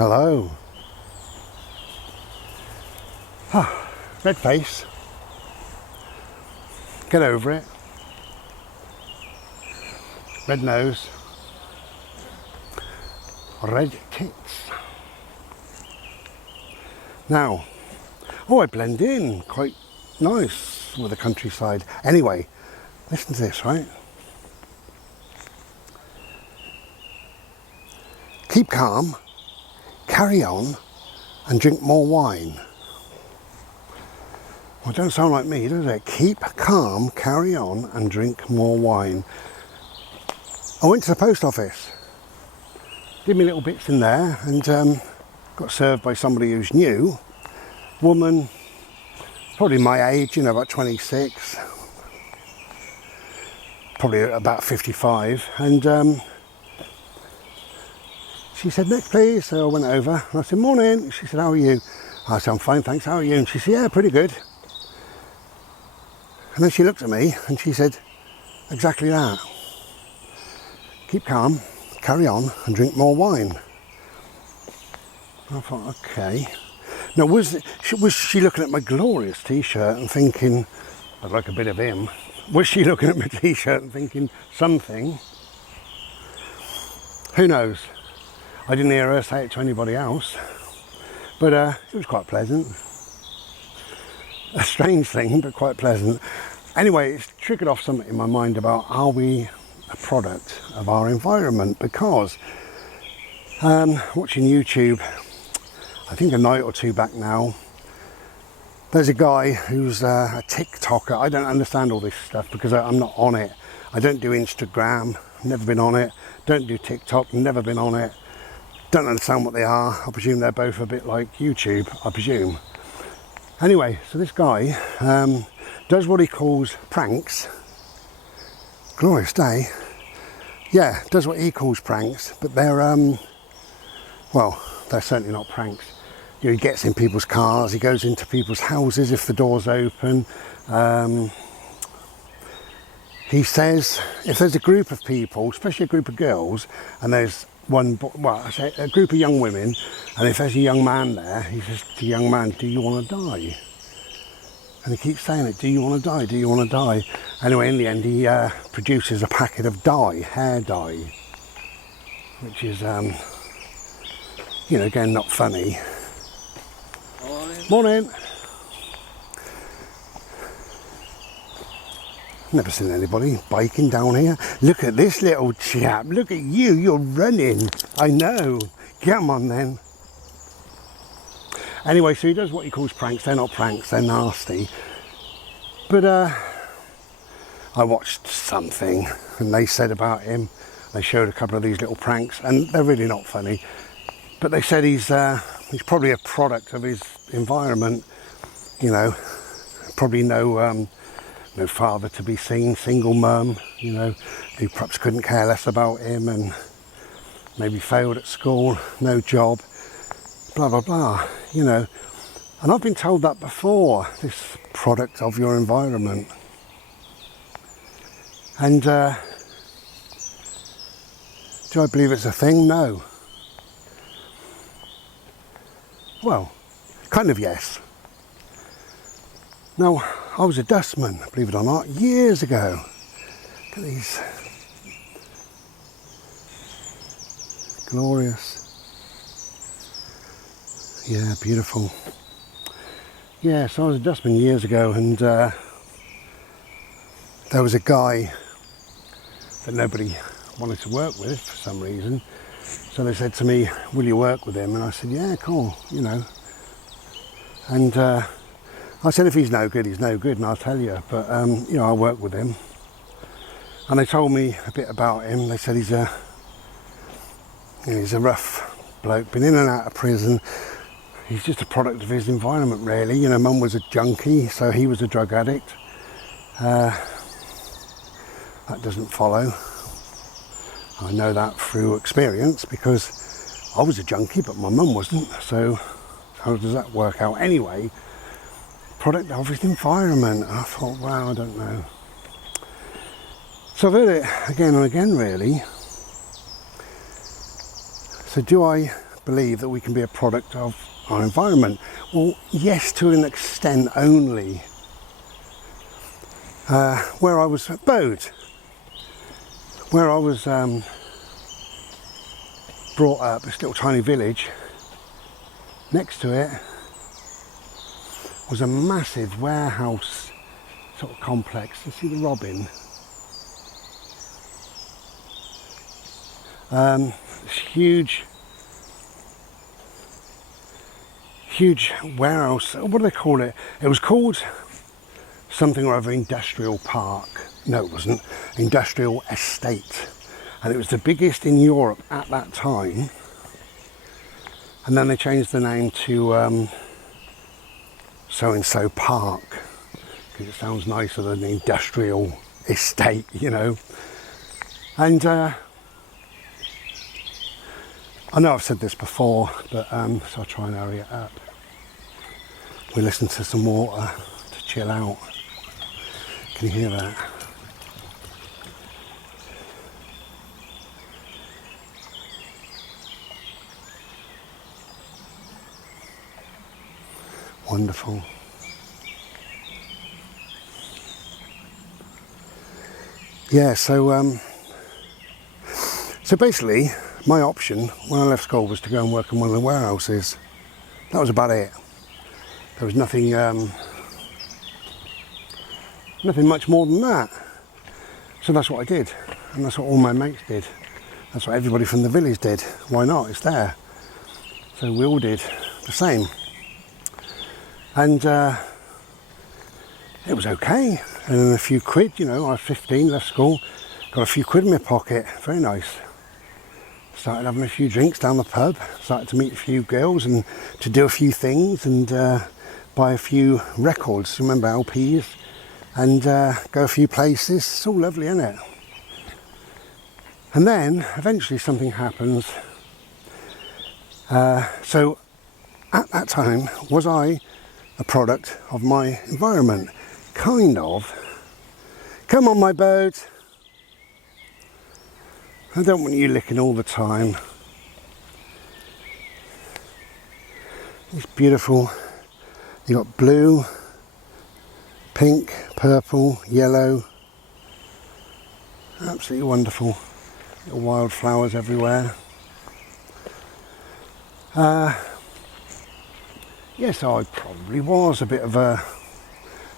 Hello. Red face. Get over it. Red nose. Red tits. Now, I blend in quite nice with the countryside. Anyway, listen to this, right? Keep calm, carry on, and drink more wine. Well, it don't sound like me, does it? Keep calm, carry on, and drink more wine. I went to the post office, did me little bits in there, and got served by somebody who's new. Woman, probably my age, you know, about 26, probably about 55, and she said, next please. So I went over and I said, morning. She said, how are you? I said, I'm fine, thanks, how are you? And she said, yeah, pretty good. And then she looked at me and she said, exactly that. Keep calm, carry on, and drink more wine. I thought, okay. Now, was she looking at my glorious t-shirt and thinking, I'd like a bit of him? Was she looking at my t-shirt and thinking something? Who knows? I didn't hear her say it to anybody else, but it was quite pleasant. A strange thing, but quite pleasant. Anyway, it's triggered off something in my mind about, are we a product of our environment? Because watching YouTube, I think a night or two back now, there's a guy who's a TikToker. I don't understand all this stuff because I'm not on it. I don't do Instagram, never been on it. Don't do TikTok, never been on it. Don't understand what they are. I presume they're both a bit like YouTube, I presume. Anyway, so this guy does what he calls pranks. Glorious day. Yeah, does what he calls pranks, but they're, well, they're certainly not pranks. You know, he gets in people's cars, he goes into people's houses if the door's open. He says if there's a group of people, especially a group of girls, and there's I say a group of young women, and if there's a young man there, he says to the young man, do you want to die? And he keeps saying it, do you want to die? Do you want to die? Anyway, in the end, he produces a packet of dye, hair dye, which is, you know, again, not funny. Morning. Morning. Never seen anybody biking down here. Look at this little chap. Look at you. You're running. I know. Come on then. Anyway, so he does what he calls pranks. They're not pranks. They're nasty. But I watched something and they said about him. They showed a couple of these little pranks and they're really not funny. But they said he's probably a product of his environment. You know, probably no father to be seen, single mum, you know, who perhaps couldn't care less about him and maybe failed at school, no job, blah, blah, blah, you know. And I've been told that before, this product of your environment. And do I believe it's a thing? No. Well, kind of yes. Now, I was a dustman, believe it or not, years ago. Look at these. Glorious. Yeah, beautiful. Yeah, so I was a dustman years ago and there was a guy that nobody wanted to work with for some reason. So they said to me, will you work with him? And I said, yeah, cool, you know. And I said, if he's no good, he's no good, and I'll tell you. But, you know, I work with him. And they told me a bit about him. They said he's a rough bloke, been in and out of prison. He's just a product of his environment, really. You know, Mum was a junkie, so he was a drug addict. That doesn't follow. I know that through experience because I was a junkie, but my mum wasn't. So how does that work out? Anyway, product of his environment. I thought, wow, I don't know. So I've heard it again and again, really. So do I believe that we can be a product of our environment. Well, yes, to an extent only. Where I was bowed, where I was brought up, this little tiny village, next to it was a massive warehouse sort of complex. You see the robin? This huge warehouse. What do they call it? It was called something or other industrial park. No, it wasn't. Industrial estate. And it was the biggest in Europe at that time. And then they changed the name to so-and-so park, because it sounds nicer than industrial estate, you know. And I know I've said this before, but so I'll try and hurry it up. We listen to some water to chill out. Can you hear that? Wonderful. Yeah, so basically my option when I left school was to go and work in one of the warehouses. That was about it. There was nothing much more than that. So that's what I did, and that's what all my mates did. That's what everybody from the village did. Why not? It's there. So we all did the same. And it was okay. And then a few quid, you know, I was 15, left school, got a few quid in my pocket. Very nice. Started having a few drinks down the pub, started to meet a few girls and to do a few things and buy a few records, remember LPs, and go a few places. It's all lovely, isn't it? And then eventually something happens. So at that time, was I a product of my environment? Kind of. Come on, my boat. I don't want you licking all the time. It's beautiful. You got blue, pink, purple, yellow. Absolutely wonderful. Little wildflowers everywhere. Yes, I probably was a bit of a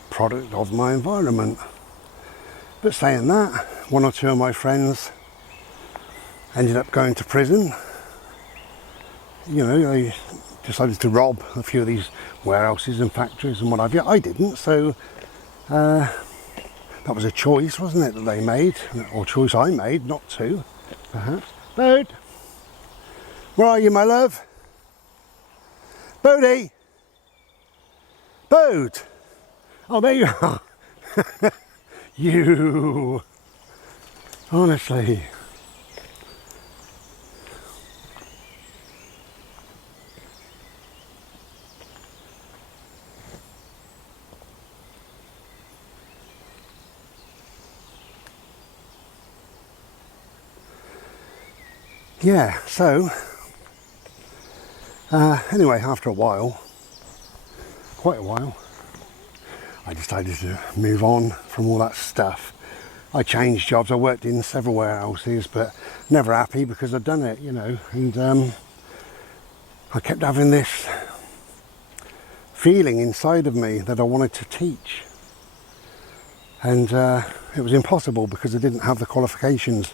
product of my environment. But saying that, one or two of my friends ended up going to prison. You know, they decided to rob a few of these warehouses and factories and what have you. I didn't, so that was a choice, wasn't it, that they made, or choice I made not to, perhaps. Bode, where are you, my love? Bodie! Bode! Oh, there you are. You, honestly. Yeah, so anyway, after a while, quite a while, I decided to move on from all that stuff. I changed jobs. I worked in several warehouses, but never happy because I'd done it, you know, and I kept having this feeling inside of me that I wanted to teach, and it was impossible because I didn't have the qualifications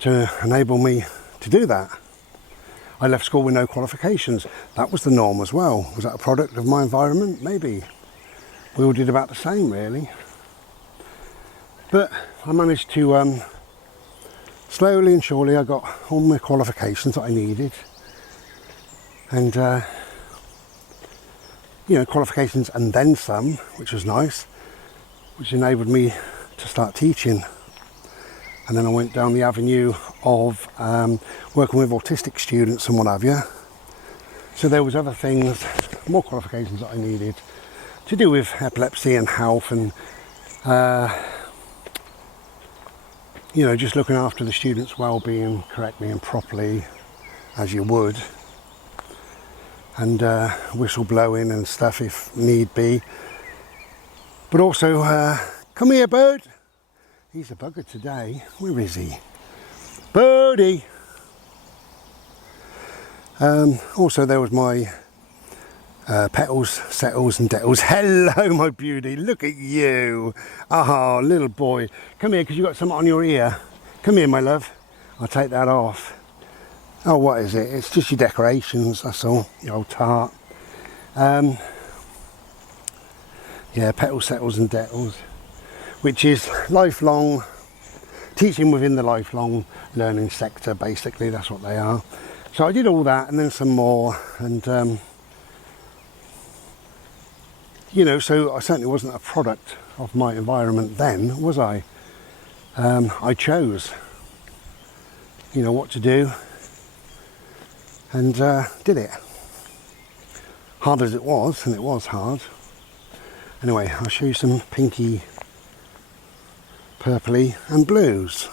to enable me to do that. I left school with no qualifications. That was the norm as well. Was that a product of my environment? Maybe. We all did about the same, really. But I managed to, slowly and surely, I got all my qualifications that I needed. And, you know, qualifications and then some, which was nice, which enabled me to start teaching. And then I went down the avenue of working with autistic students and what have you. So there was other things, more qualifications that I needed to do with epilepsy and health and, you know, just looking after the students' well-being correctly and properly, as you would. and whistle blowing and stuff if need be. But also, come here, bird. He's a bugger today. Where is he? Birdie! Also, there was my petals, settles and dettles. Hello, my beauty. Look at you. Ah, little boy. Come here, because you've got something on your ear. Come here, my love. I'll take that off. Oh, what is it? It's just your decorations, that's all. Your old tart. Yeah, petals, settles and dettles, which is lifelong, teaching within the lifelong learning sector, basically. That's what they are. So I did all that and then some more, and you know, so I certainly wasn't a product of my environment then, was I? I chose, you know, what to do, and did it. Hard as it was, and it was hard. Anyway, I'll show you some pinky, purpley and blues.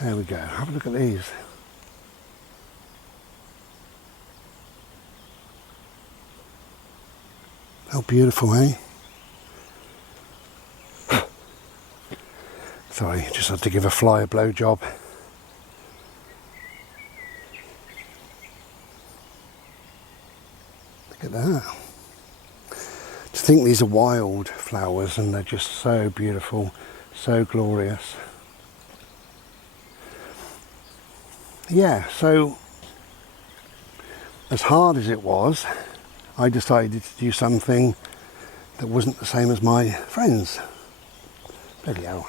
There we go. Have a look at these. How beautiful, eh? Sorry, just had to give a fly a blow job. Look at that. To think these are wild flowers and they're just so beautiful, so glorious. Yeah, so as hard as it was, I decided to do something that wasn't the same as my friends. Bloody hell.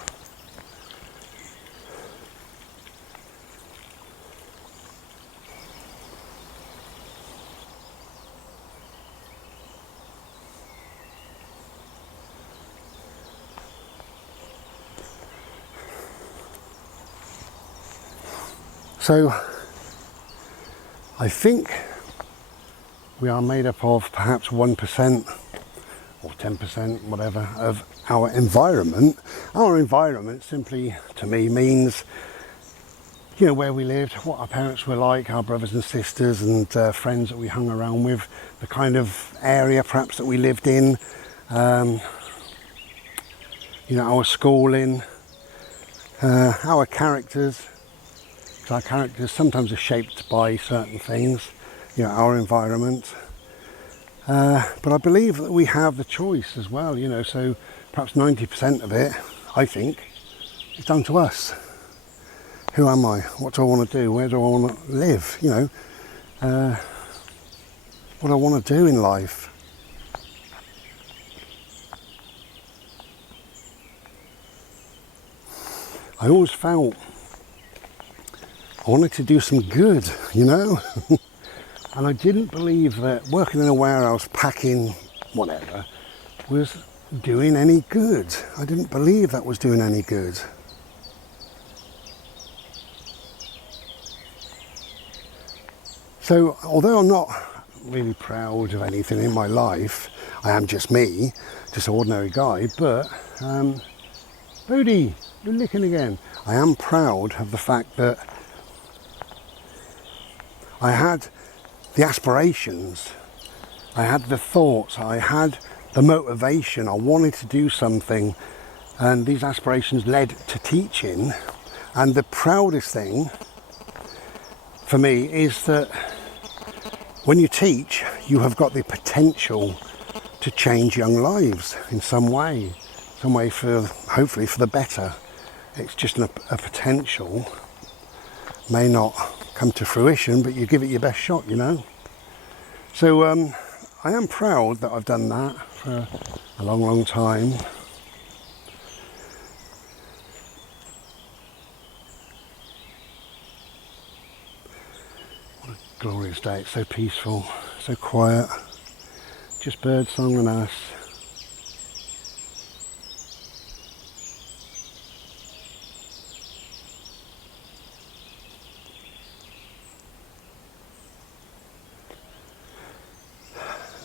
So I think we are made up of perhaps 1% or 10%, whatever, of our environment. Our environment simply, to me, means, you know, where we lived, what our parents were like, our brothers and sisters and friends that we hung around with, the kind of area perhaps that we lived in, you know, our schooling, our characters. Our characters sometimes are shaped by certain things, you know, our environment. But I believe that we have the choice as well, you know, so perhaps 90% of it, I think, is down to us. Who am I? What do I want to do? Where do I want to live? You know, what do I want to do in life? I always felt I wanted to do some good, you know? And I didn't believe that working in a warehouse, packing, whatever, was doing any good. I didn't believe that was doing any good. So, although I'm not really proud of anything in my life, I am just me, just an ordinary guy, but, Bodie, you're licking again. I am proud of the fact that I had the aspirations, I had the thoughts, I had the motivation, I wanted to do something, and these aspirations led to teaching. And the proudest thing for me is that when you teach, you have got the potential to change young lives in some way for, hopefully for the better. It's just a potential, may not come to fruition, but you give it your best shot, you know. So I am proud that I've done that for a long, long time. What a glorious day. It's so peaceful, so quiet, just bird song and us.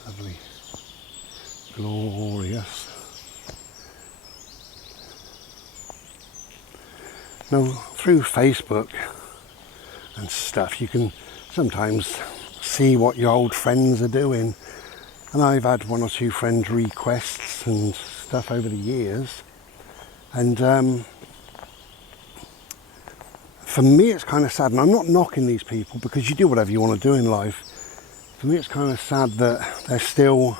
Lovely, glorious. Now, through Facebook and stuff, you can sometimes see what your old friends are doing. And I've had one or two friend requests and stuff over the years. And for me it's kind of sad, and I'm not knocking these people because you do whatever you want to do in life. For me it's kind of sad that they're still,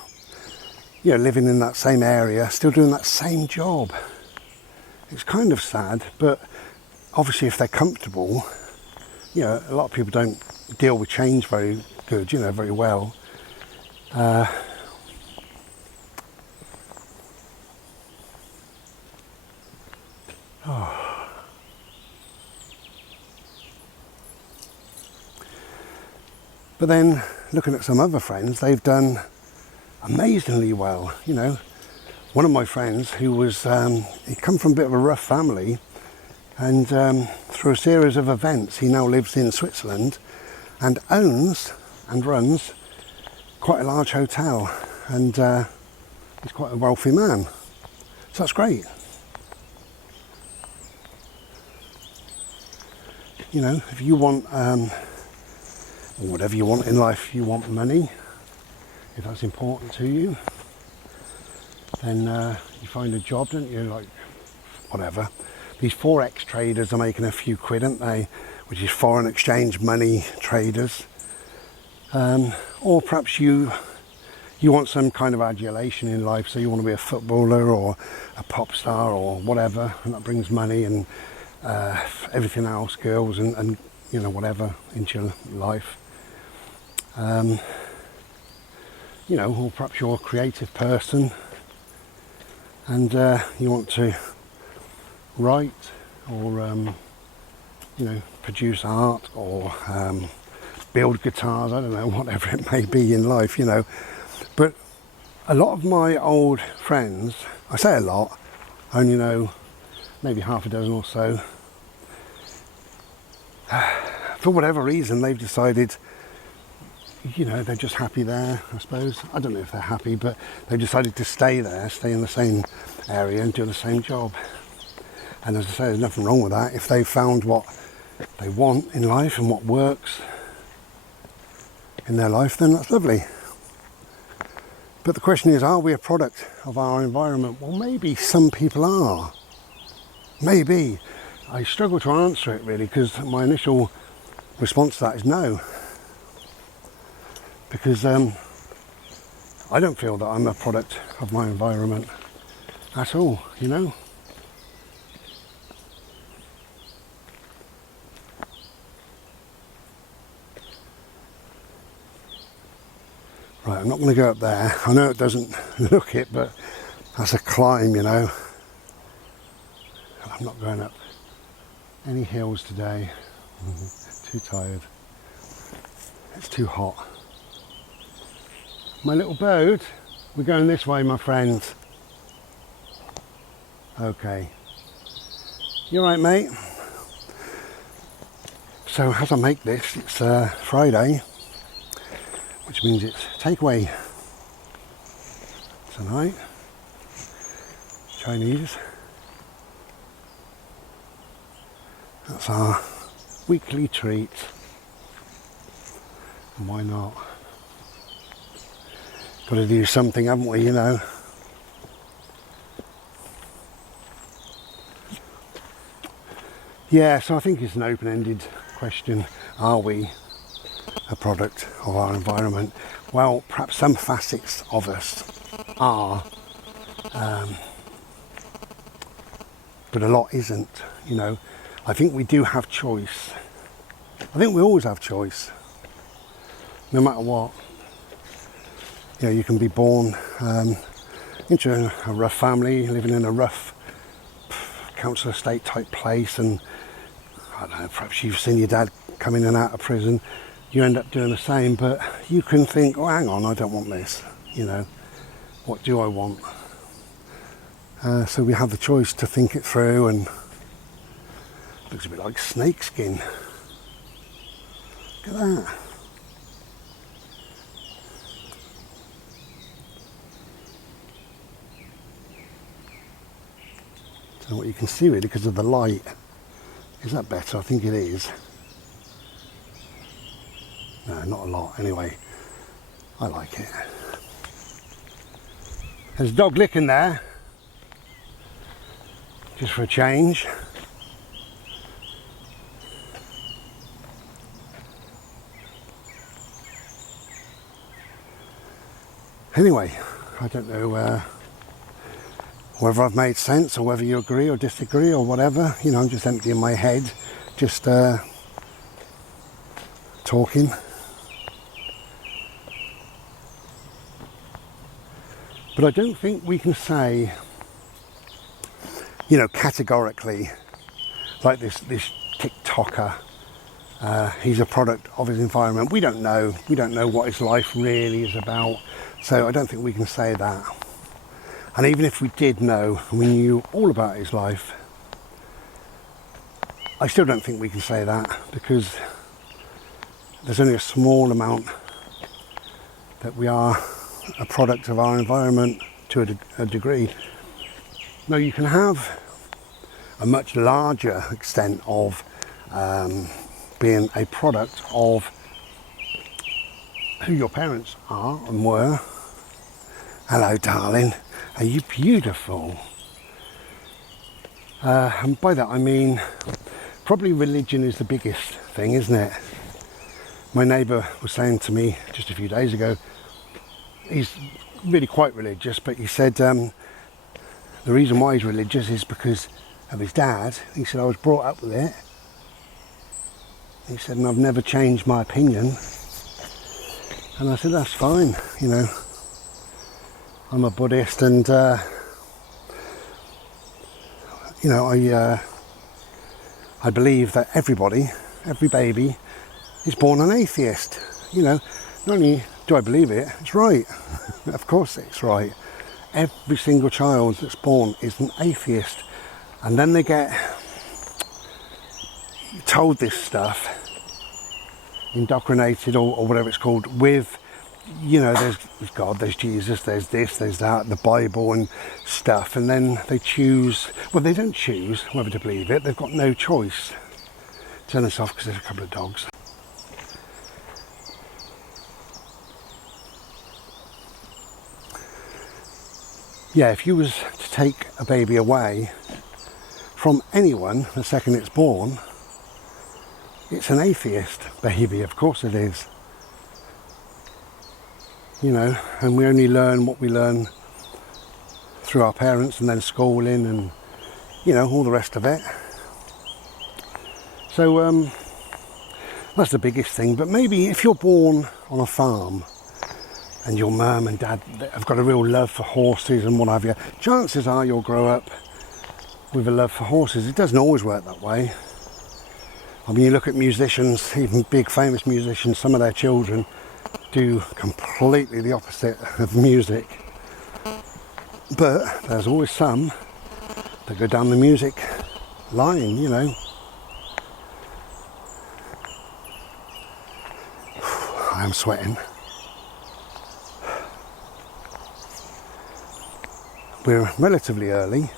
you know, living in that same area, still doing that same job. It's kind of sad, but obviously if they're comfortable, you know, a lot of people don't deal with change very good, you know, very well. But then looking at some other friends, they've done amazingly well. You know, one of my friends who was, he come from a bit of a rough family, and through a series of events, he now lives in Switzerland and owns and runs quite a large hotel, and he's quite a wealthy man. So that's great. You know, if you want, or whatever you want in life, you want money, if that's important to you, then you find a job, don't you? Like, whatever. These Forex traders are making a few quid, aren't they? Which is foreign exchange money traders. Or perhaps you want some kind of adulation in life, so you want to be a footballer or a pop star or whatever, and that brings money and everything else, girls and you know, whatever into your life. You know, or perhaps you're a creative person and you want to write or you know, produce art or build guitars, I don't know, whatever it may be in life, you know. But a lot of my old friends, I say a lot, I only know maybe half a dozen or so, for whatever reason they've decided, you know, they're just happy there, I suppose. I don't know if they're happy, but they've decided to stay there, stay in the same area and do the same job. And as I say, there's nothing wrong with that. If they've found what they want in life and what works in their life, then that's lovely. But the question is, are we a product of our environment? Well, maybe some people are. Maybe. I struggle to answer it really, because my initial response to that is no. Because I don't feel that I'm a product of my environment at all, you know. Right, I'm not going to go up there. I know it doesn't look it, but that's a climb, you know. I'm not going up any hills today. Too tired. It's too hot. My little boat, we're going this way, my friends. Okay. You alright, mate? So as I make this, it's Friday, which means it's takeaway tonight. Chinese. That's our weekly treat. And why not? Got to do something, haven't we, you know? Yeah, so I think it's an open-ended question. Are we a product of our environment? Well, perhaps some facets of us are, but a lot isn't, you know. I think we do have choice. I think we always have choice, no matter what. You know, you can be born into a rough family, living in a rough council estate type place, and I don't know, perhaps you've seen your dad come in and out of prison. You end up doing the same, but you can think, oh, hang on, I don't want this, you know, what do I want? So we have the choice to think it through, and it looks a bit like snakeskin. Look at that. Don't know what you can see really because of the light. Is that better? I think it is. No, not a lot anyway. I like it. There's a dog licking there, just for a change. Anyway, I don't know whether I've made sense or whether you agree or disagree or whatever. You know, I'm just emptying my head, just talking. But I don't think we can say, you know, categorically, like this TikToker, he's a product of his environment. We don't know. We don't know what his life really is about. So I don't think we can say that. And even if we did know, and we knew all about his life, I still don't think we can say that, because there's only a small amount that we are a product of our environment to a degree. Now, you can have a much larger extent of being a product of who your parents are and were. Hello, darling. Are you beautiful? And by that I mean probably religion is the biggest thing, isn't it? My neighbour was saying to me just a few days ago, he's really quite religious, but he said the reason why he's religious is because of his dad. He said, I was brought up with it. He said, and I've never changed my opinion. And I said, that's fine, you know. I'm a Buddhist, and you know, I believe that every baby is born an atheist. You know, not only do I believe it, it's right. Of course it's right. Every single child that's born is an atheist, and then they get told this stuff, indoctrinated or whatever it's called, with, you know, there's God, there's Jesus, there's this, there's that, the Bible and stuff, and then they choose, well, they don't choose whether to believe it, they've got no choice. Turn this off because there's a couple of dogs. Yeah, if you was to take a baby away from anyone the second it's born, it's an atheist baby, of course it is. You know, and we only learn what we learn through our parents and then schooling and, you know, all the rest of it. So that's the biggest thing. But maybe if you're born on a farm and your mum and dad have got a real love for horses and what have you, chances are you'll grow up with a love for horses. It doesn't always work that way. I mean, you look at musicians, even big famous musicians, some of their children do completely the opposite of music. But there's always some that go down the music line, you know. I am sweating. We're relatively early.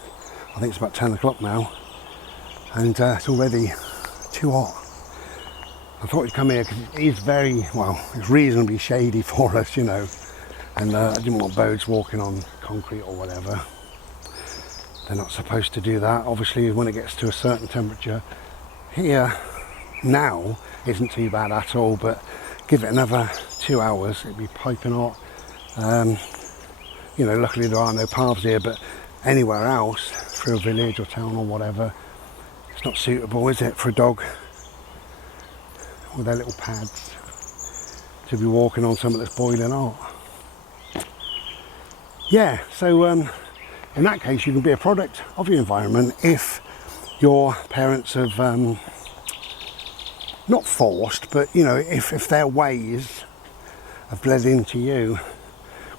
I think it's about 10 o'clock now, and it's already too hot. I thought we'd come here because it is very, well, it's reasonably shady for us, you know, and I didn't want birds walking on concrete or whatever. They're not supposed to do that. Obviously, when it gets to a certain temperature, here now isn't too bad at all, but give it another 2 hours, it'd be piping hot. You know, luckily there are no paths here, but anywhere else, through a village or town or whatever, it's not suitable, is it, for a dog with their little pads to be walking on something that's boiling hot. Yeah, so in that case you can be a product of your environment if your parents have not forced, but you know, if their ways have bled into you,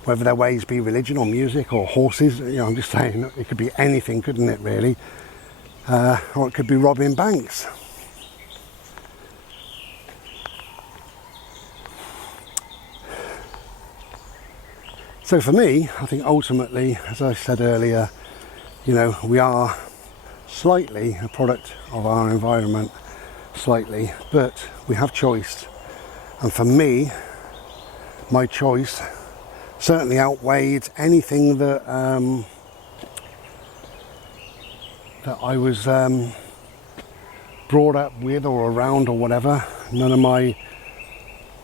whether their ways be religion or music or horses, you know, I'm just saying, it could be anything, couldn't it, really? Or it could be robbing banks. So for me, I think ultimately, as I said earlier, you know, we are slightly a product of our environment, slightly, but we have choice, And for me, my choice certainly outweighed anything that that I was brought up with or around or whatever. None of my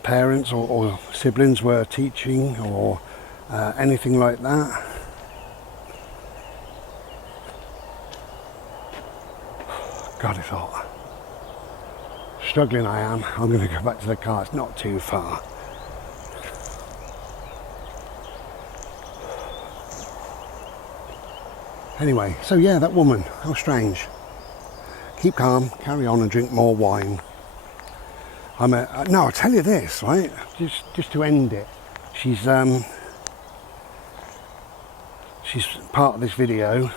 parents or siblings were teaching or anything like that. God, it's hot. Struggling I am. I'm going to go back to the car. It's not too far. Anyway, so yeah, that woman, how strange. Keep calm, carry on and drink more wine. No, I'll tell you this, right? Just to end it. She's part of this video.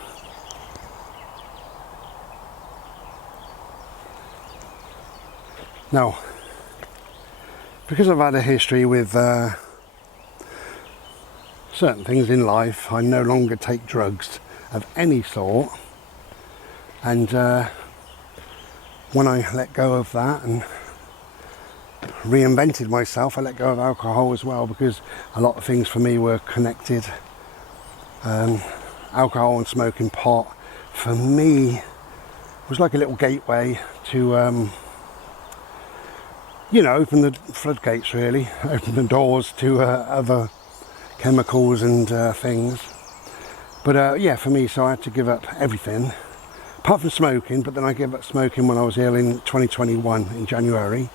Now, because I've had a history with certain things in life, I no longer take drugs of any sort, and when I let go of that and reinvented myself, I let go of alcohol as well, because a lot of things for me were connected. Alcohol and smoking pot for me was like a little gateway to you know, open the floodgates really, open the doors to other chemicals and things. But yeah, for me, so I had to give up everything, apart from smoking, but then I gave up smoking when I was ill in 2021, in January.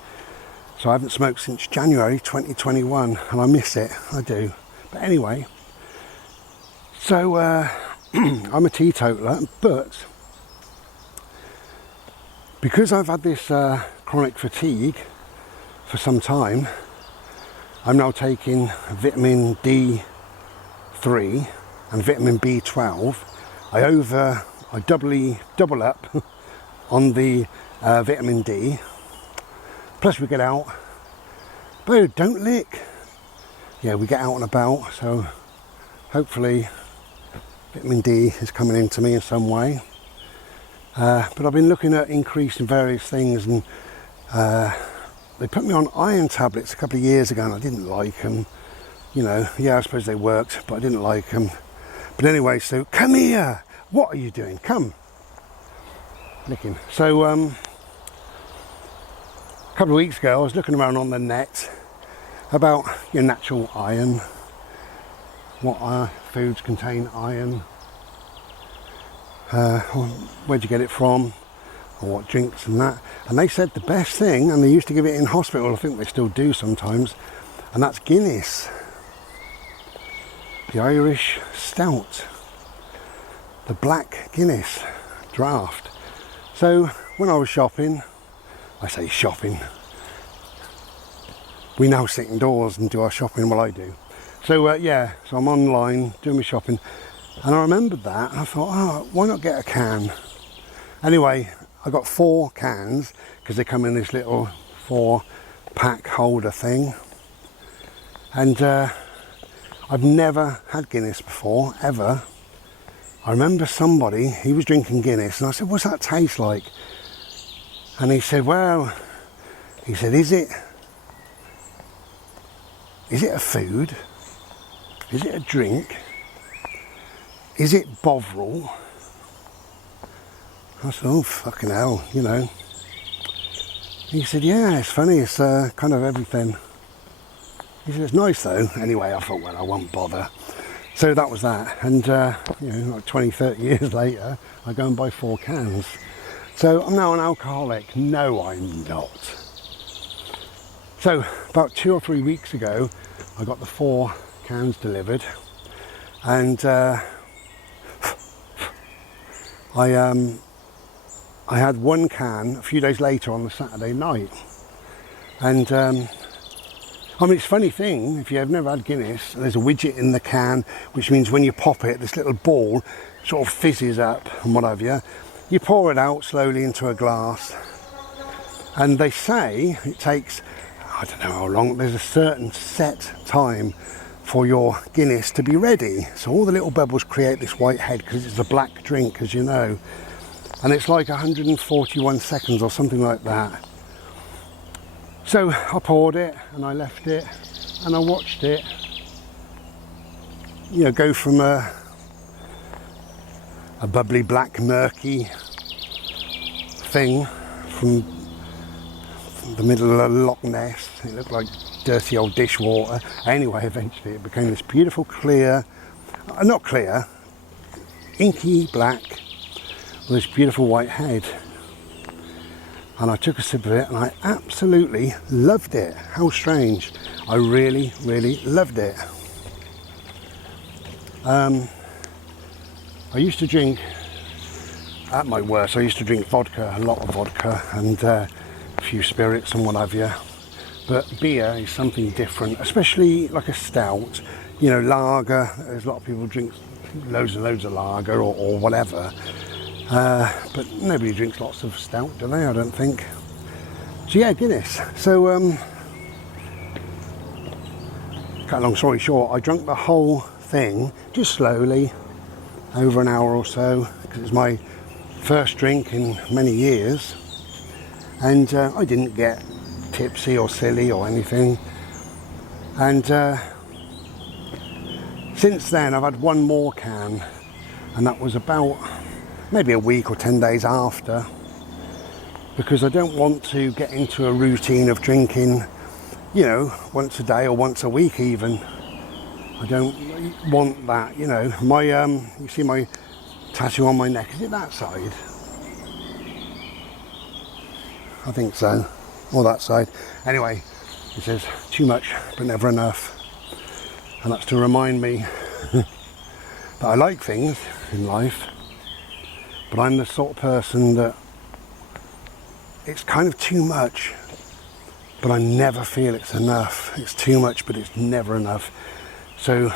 So I haven't smoked since January 2021, and I miss it, I do. But anyway, so I'm a teetotaler, but because I've had this chronic fatigue for some time, I'm now taking vitamin D3 and vitamin B12. I double up on the vitamin D. Plus we get out. Boo, don't lick. Yeah, we get out and about, so hopefully vitamin D is coming into me in some way. But I've been looking at increasing various things, and they put me on iron tablets a couple of years ago and I didn't like them. You know, yeah, I suppose they worked, but I didn't like them. But anyway, so come here. What are you doing? Come. Licking. So a couple of weeks ago I was looking around on the net about your natural iron, what foods contain iron, where'd you get it from, or what drinks and that. And they said the best thing, and they used to give it in hospital, I think they still do sometimes, and that's Guinness. The Irish Stout. The black Guinness draft. So when I was shopping, I say shopping, we now sit indoors and do our shopping, well I do. So yeah, so I'm online doing my shopping, and I remembered that, and I thought, oh, why not get a can? Anyway, I got 4 cans, because they come in this little 4-pack holder thing. And I've never had Guinness before, ever. I remember somebody, he was drinking Guinness, and I said, what's that taste like? And he said, well, he said, is it a food? Is it a drink? Is it Bovril? I said, oh, fucking hell, you know. He said, yeah, it's funny, it's kind of everything. He said, it's nice though. Anyway, I thought, well, I won't bother. So that was that. And, you know, like 20, 30 years later, I go and buy 4 cans. So I'm now an alcoholic. No, I'm not. So about 2 or 3 weeks ago, I got the 4 cans delivered. And I had 1 can a few days later on the Saturday night. And I mean, it's a funny thing, if you've never had Guinness, there's a widget in the can, which means when you pop it, this little ball sort of fizzes up and what have you. You pour it out slowly into a glass, and they say it takes, I don't know how long, there's a certain set time for your Guinness to be ready. So all the little bubbles create this white head, because it's a black drink, as you know. And it's like 141 seconds or something like that. So I poured it and I left it and I watched it, you know, go from a bubbly black murky thing from the middle of Loch Ness. It looked like dirty old dishwater. Anyway, eventually it became this beautiful clear, not clear, inky black with this beautiful white head. And I took a sip of it and I absolutely loved it. How strange. I really, really loved it. I used to drink, at my worst, I used to drink vodka, a lot of vodka, and a few spirits and what have you. But beer is something different, especially like a stout, you know, lager. There's a lot of people drink loads and loads of lager or whatever. But nobody drinks lots of stout, do they? I don't think. So yeah, Guinness. So, cut a long story short, I drank the whole thing just slowly over an hour or so because it was my first drink in many years, and I didn't get tipsy or silly or anything. And since then I've had one more can, and that was about maybe a week or 10 days after, because I don't want to get into a routine of drinking, you know, once a day or once a week even. I don't want that, you know. My you see my tattoo on my neck, is it that side? I think so, or that side. Anyway, it says too much but never enough, and that's to remind me that I like things in life, but I'm the sort of person that it's kind of too much, but I never feel it's enough. It's too much, but it's never enough. So,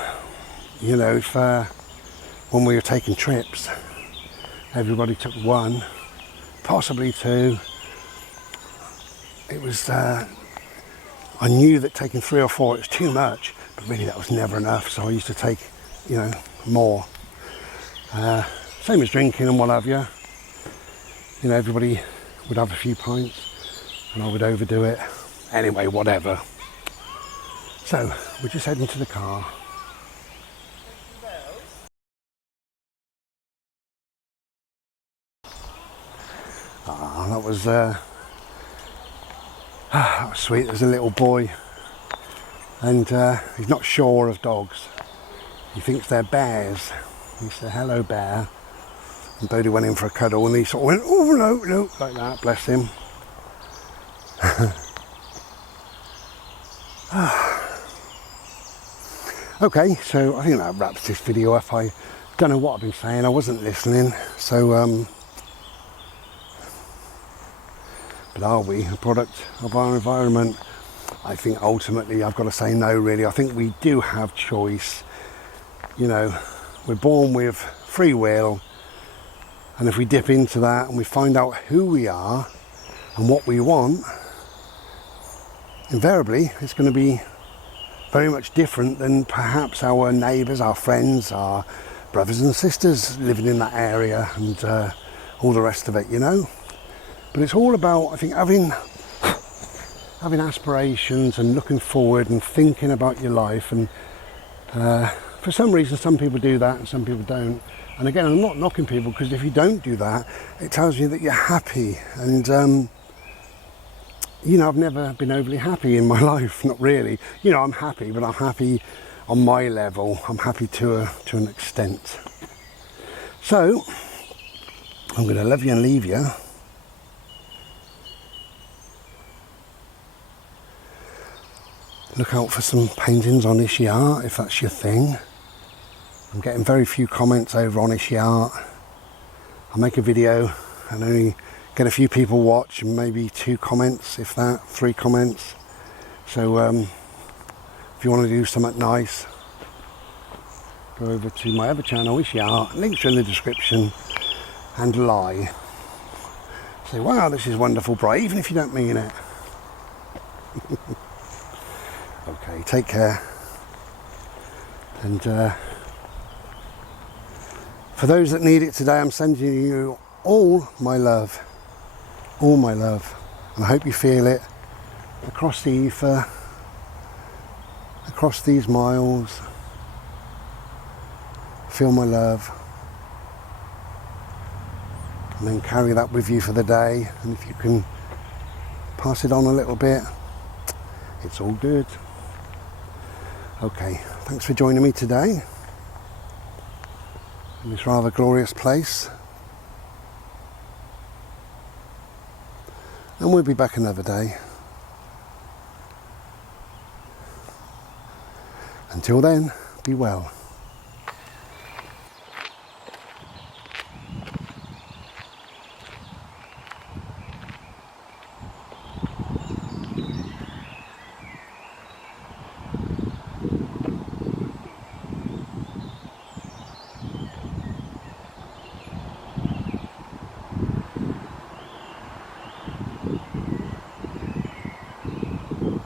you know, if when we were taking trips, everybody took one, possibly two, it was, I knew that taking 3 or 4 was too much, but really that was never enough. So I used to take, you know, more. Same as drinking and what have you. You know, everybody would have a few pints and I would overdo it. Anyway, whatever. So we're just heading to the car. That was sweet. There's a little boy, and he's not sure of dogs. He thinks they're bears. He said, "Hello, bear." And Bodie went in for a cuddle, and he sort of went, "Oh no, no," like that. Bless him. Okay, so I think that wraps this video up. I don't know what I've been saying. I wasn't listening. So, but are we a product of our environment? I think ultimately I've got to say no, really. I think we do have choice. You know, we're born with free will, and if we dip into that and we find out who we are and what we want, invariably it's going to be very much different than perhaps our neighbours, our friends, our brothers and sisters living in that area, and all the rest of it, you know. But it's all about, I think, having aspirations and looking forward and thinking about your life. And for some reason, some people do that and some people don't. And again, I'm not knocking people, because if you don't do that, it tells you that you're happy. And you know, I've never been overly happy in my life, not really. You know, I'm happy, but I'm happy on my level. I'm happy to an extent. So I'm going to love you and leave you. Look out for some paintings on Ishi Art if that's your thing. I'm getting very few comments over on Ishi Art. I'll make a video and only get a few people watch, and maybe 2 comments, if that, 3 comments. So if you want to do something nice, go over to my other channel, Ishi Art. Links are in the description, and lie. Say, wow, this is wonderful, Bry, even if you don't mean it. Okay, take care. And for those that need it today, I'm sending you all my love. All my love. And I hope you feel it. across the ether, across these miles. Feel my love, and then carry that with you for the day. And if you can pass it on a little bit, it's all good. Okay, thanks for joining me today in this rather glorious place, and we'll be back another day. Until then, be well.